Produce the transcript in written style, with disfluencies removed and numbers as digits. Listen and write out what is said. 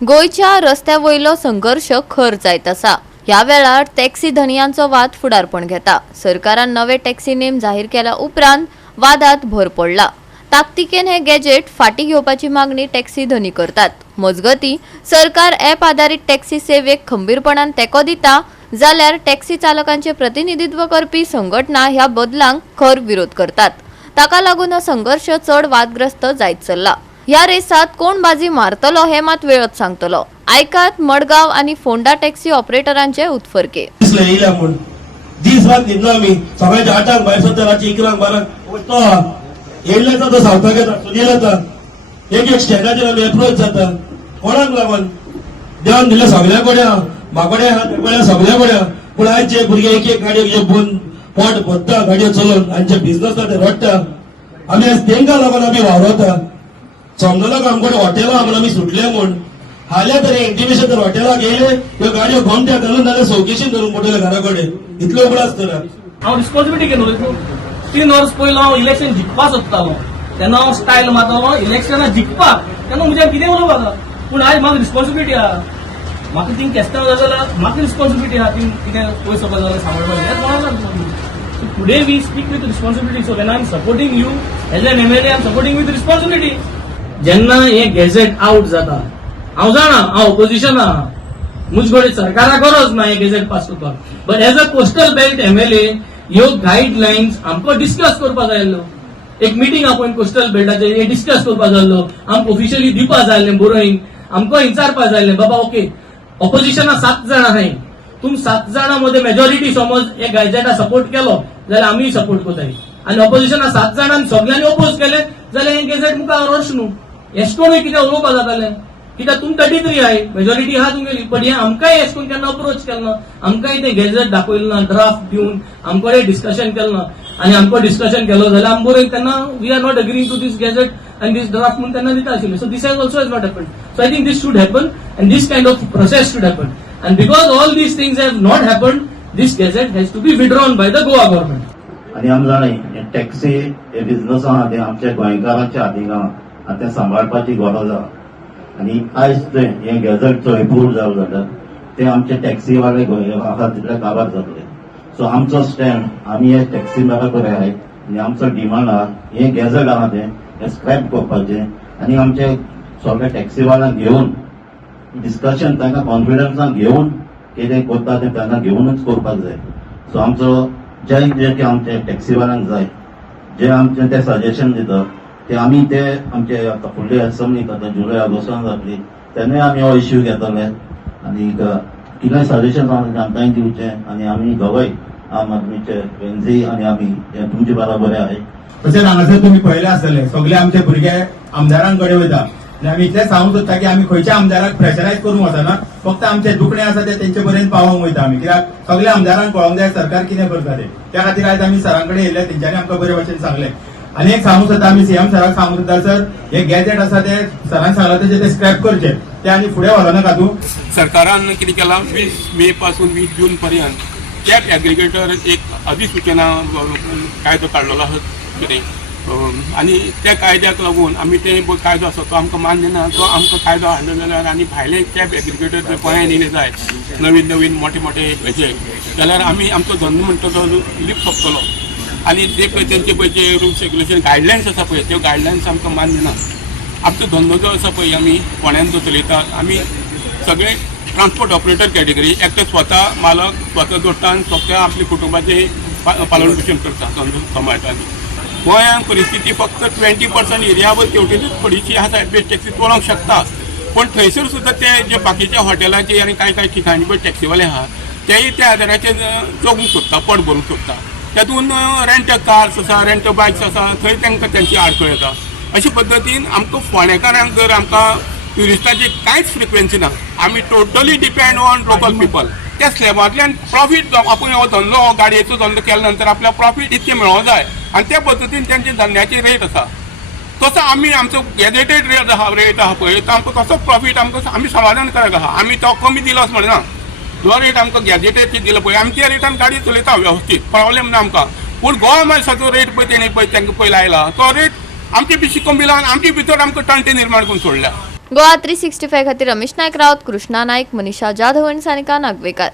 गोयच्या रस्त्या वयलो संघर्ष खर जायत आसा। ह्या वेळार टॅक्सी धनियांचो वाद फुडारपण घेता। सरकारान नवे टॅक्सी नेम जाहीर केल्या उपरांत वादात भर पडला। ताकतिकेन हे गॅजेट फाटी घेवपाची मागणी टॅक्सी धनी करतात। मजगती सरकार ॲप आधारित टॅक्सी सेवेक खंबीरपणान तेको दिता जाल्यार टॅक्सी चालकांचे प्रतिनिधित्व करपी संघटना ह्या बदलांक खर विरोध करतात। ताका लागून हो संघर्ष चड वादग्रस्त जायत चल्ला। ह्या रेसात कोण बाजी मारतलो हे मात वेळच सांगतलो। आयकात मडगाव आणि फोंडा टॅक्सी ऑपरेटरांचे उतफरके। दीस रात न्हिदना आमी सकाळच्या 8 भायर सरता रातची 11 12 तो येयल्ले तो सांगता घेता सुनील येता एक स्टँडाचेर आमी एप्रोच जाता कोणाक लागून देवान दिले सगळ्या कोड्या म्हाकोड्या कोड्या सगळ्या कोड्या पूण आज जे भुरगे एक एक गाडयो घेवन पोट भरता गाडयो चलोवन आमचे बिझनस ते रडटा आमी आज तेंका लागून आमी वावरता समजलो आमकडे हॉटेलां म्हणून आमी सुटले म्हूण हाल्या तरी इंटिमेशन तर हॉटेलाक येयले ह्यो गाडयो घोमट्या घालून नाल्यार चौकशीन धरून पडले घरा कडेन इतलो उगड आसतना हांव रिस्पॉन्सिबिलिटी घेवन 3 वर्स पयलो हांव इलेक्शन जिखपा सोदतालो तेन्ना हांव स्टायल मारतालो इलेक्शनाक जिखपाक तेन्ना म्हज्या कितें उलोवपाक आहा पूण आयज म्हाका रिस्पॉन्सिबिलिटी आहा म्हाका थिंग केस्तांव जाल्यार म्हाका रिस्पॉन्सिबिलिटी आहा थिंग कितें पयस सकयल जाल्यार सांबाळपाक हें कोणाक today we speak with responsibility so when I am supporting you as an MLA I am supporting with responsibility जेन्ना हे गॅझेट आउट जाता हांव जाणा हांव ऑपोजिशन आहा मुझ कडेन सरकाराक गरज ना हे गॅझेट पास करपाक but as a coastal belt MLA ह्यो गायडलायन्स आमकां डिस्कस करपाक जाय आसलो एक मिटींग आपण कोस्टल बेल्टाचेर डिस्कस करपाक जाय आसलो आमकां ऑफिशियली दिवपाक जाय आसलें बरोवन आमकां विचारपाक जाय आसलें बाबा ओके ऑपोजिशनाक 7 जाणां आहाय तुम 7 जाणां मध्ये मेजॉरिटी समज हे गॅझेटा सपोर्ट केलो जाल्यार आमी सपोर्ट करताय आनी ऑपोजिशनाक 7 जाणांनी सगळ्यांनी ओपोज केले जाल्यार हे गॅझेट मुखार व्हरच न्हू एशकोनूय कितें उलोवपाक जातालें कित्याक तुम 33 आहाय मेजॉरिटी आहा तुमगेली बट हे आमकांय एशकोन केन्ना अप्रोच केलना आमकांय ते गॅझेट दाखयलें ना ड्राफ्ट दिवन आमकडे डिस्कशन केलें ना आनी आमकां डिस्कशन केलो जाल्यार आमी बरोवन तेन्ना we are not agreeing to this gazette आनी दीस ड्राफ्ट म्हणून तेन्ना दिता आशिल्ले so this has also has not happen so I think this should happen आनी this kind of process should happen आनी because all this things have not happen this gazette has to be withdrawn by the Goa government आनी आमी जाणाय taxi हे business आहा ते आमच्या गोंयकारांच्या हातीक आहा आनी ते सांबाळपाची गरज आहा आनी आयज ते हे गॅझेट एप्रूव्ह जावं जाता ते आमचे टॅक्सीवाले आहा तितले काबार जातले सो आमचो स्टँड आमी हे टॅक्सी मेरा कडेन आहाय आनी आमचो डिमांड आहा हे गॅझेट आहा ते स्क्रॅप करपाचे आनी आमचे सगळे टॅक्सीवाल्यांक घेवन डिस्कशन तांकां कॉन्फिडन्सान घेवन कितें करता ते तांकां घेवनूच करपाक जाय सो आमचो जे आमचे टॅक्सीवाल्यांक जाय जे आमचे ते सजेशन दिता ते आमी ते आमचे आतां फुडली असेंब्ली आतां जुलय ऑगस्टान जातली तेन्नाय आमी हो इश्यू घेतले आनी कितेंय सजेशन आमकांय दिवचे आनी आमी दोगांय आम आदमीचे वेंझी आनी आमी तुमचे बराबर आहे तशेंच हांगासर तुमी पळयले आसतले सगळे आमचे भुरगे आमदारांकडे वयता आनी आमी इतलें सांगूंक सोदता की आमी खंयच्या आमदाराक प्रेशरायज करूंक वचना फक्त आमचे दुखणे आसा ते तेंचे पर्यंत पावोवंक वयता आमी कित्याक सगळ्या आमदारांक कळोंक जाय सरकार कितें करता ते त्या खातीर आयज आमी सरांकडे येयले तेंच्यांनी आमकां बरे भशेन सांगलें आनी एक सांगूंक सोदता आमी सीएम सराक सांगूंक सोदता सर हे गॅझेट आसा ते सरान सांगला तशें ते स्क्रॅप करचे ते आनी फुडें व्हरनाका तूं सरकारान कितें केलां 20 मे पासून 20 जून पर्यंत कॅब एग्रिगेटर एक अधिसूचना कायदो काडलेलो आसा कितें आनी त्या कायद्याक लागून आमी ते कायदो आसा तो आमकां मान्य ना तो आमकां कायदो हाडलो जाल्यार आनी भायले कॅब एग्रिगेटर जर गोंयांत येयले जाय नवीन नवीन मोठे मोठे हेचे जाल्यार आमी आमचो धंदो म्हणटा तो लिप सोंपतलो आनी जे पळय तेंचे पळय जे रुल्स रेग्युलेशन गायडलायन्स आसा पळय त्यो गायडलायन्स आमकां मान्य ना आमचो धंदो जो आसा पळय आमी फोंड्यान जो चलयतात आमी सगळे ट्रान्सपोर्ट ऑपरेटर कॅटेगरी एकटे स्वता मालक स्वता जोडटा आनी स्वता आपल्या कुटुंबाचे पालन पोषण करता धंदो सांबाळटा गोंयांत परिस्थिती फक्त 20% एरियावर तेवटेच थोडीशी आसा बेस्ट टॅक्सी चलोवंक शकता पण थंयसर सुद्दां ते जे बाकीच्या हॉटेलाचे आनी कांय ठिकाणी पळय टॅक्सीवाले आहा तेय त्या आदाराचेर जगूंक सोदता पोट भरूंक सोदता त्यातून रेंट कार्स आसा रेंट बायक्स आसा थंय तांकां त्यांची आडखळ येता अशे पद्दतीन आमकां फोंडेकारांक जर आमकां ट्युरिस्टाची कांयच फ्रिक्वेन्सी ना आमी totally depend on local people त्या स्लॅबांतल्यान प्रॉफीट आपूण हो धंदो हो गाडयेचो धंदो केल्या नंतर आपल्याक प्रॉफीट इतकें मेळोंक जाय आनी त्या पद्दतीन तेंचे धंद्याची रेट आसा तसो आमी आमचो गॅजेटेड रेट आहा पळय तो आमकां तसो प्रॉफीट आमकां आमी समाधानकारक आहा आमी तो कमी दिलोच म्हणना जो रेट आमकां गॅजेटेड दिलो पळय आमी त्या रेटान गाडी चलयता वेवस्थीत प्रॉब्लेम ना आमकां पूण गोवमेंटाचो रेट पळय तेणी पळय तांकां पळय लायला तो रेट आमचे पिशी कमी लावन आमचे भितर आमकां टंटे निर्माण करून सोडल्या गोवा 365 खातीर रमेश नायक रावत, कृष्णा नायक, मनीषा जाधव आनी सानिका नागवेकर.